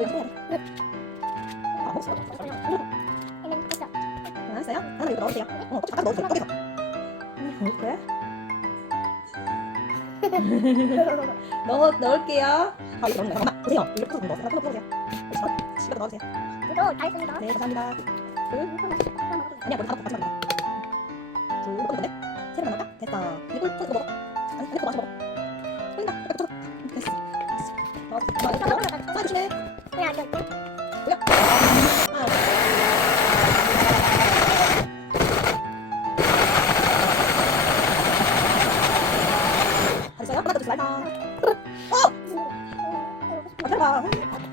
이거. 아, 됐어. 아, 이거 넣어주세요. 어, 넣어주세요. 음? 넣어 넣을게요. 아, 이거 넣네. 엄마 보세요. 이거 풀어서 넣었어요. 하나 풀어보세요. 집에도 넣어주세요. 이거 다 했습니다. 네, 감사합니다. 둘, 아니야, 우리 다 같이 먹자. 둘, 이거 건데? 세 개만 넣을까? 됐다. 이거 손 이거 먹어. 아니, 아니, 그거 마셔 먹어. 주시네. 왜 아기 없냐? 뭐야? 안 써요? 하나 더 주지 말까? 어! 어 안 써요?